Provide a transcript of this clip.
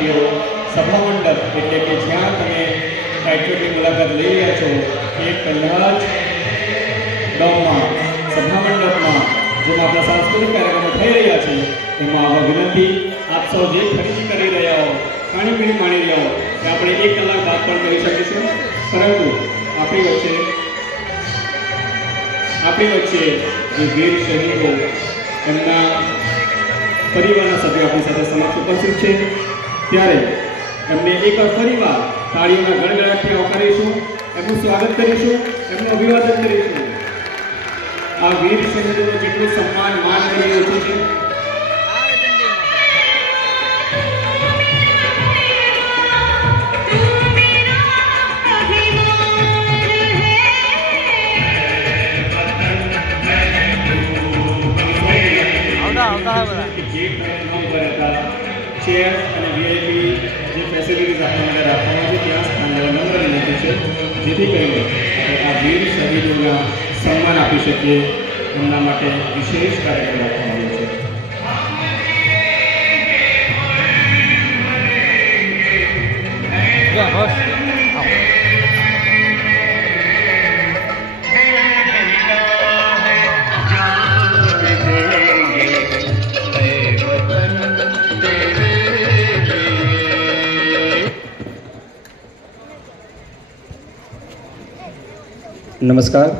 સાથીઓ, સભા મંડપ એટલે કે જ્યાં તમે ટાઇટોની મુલાકાત લઈ રહ્યા છો એ પહેલાં જ ગામમાં સભા મંડપમાં જેમાં આપણા સાંસ્કૃતિક કાર્યક્રમો થઈ રહ્યા છે એમાં આવા વિનંતી આપ સૌ જે ખરીદી કરી રહ્યા હો, ખાણીપીણી માણી રહ્યા હો કે આપણે 1 કલાક બાદ પણ કરી શકીશું, પરંતુ આપણી વચ્ચે જે વીર શહીદો એમના પરિવારના સભ્યો આપણી સાથે સમક્ષ ઉપસ્થિત છે ત્યારે એમને એકવાર ફરીવાર તાળીઓના ગણગણાટથી આવકારીશું, એમનું સ્વાગત કરીશું, એમનું અભિવાદન કરીશું. આ વીર શહીદોનું જેટલું સન્માન માન કરી ઓછું છે. ચેર અને વીઆઈપી જે ફેસિલિટીઝ આપવા માટે રાખવામાં છે ત્યાં સ્થાન લેવા નમ્ર વિનંતી છે, જેથી કરીને આપણે આ વીર શહીદોના સન્માન આપી શકીએ. એમના માટે વિશેષ કાર્યક્રમ રાખવામાં આવ્યો છે. નમસ્કાર.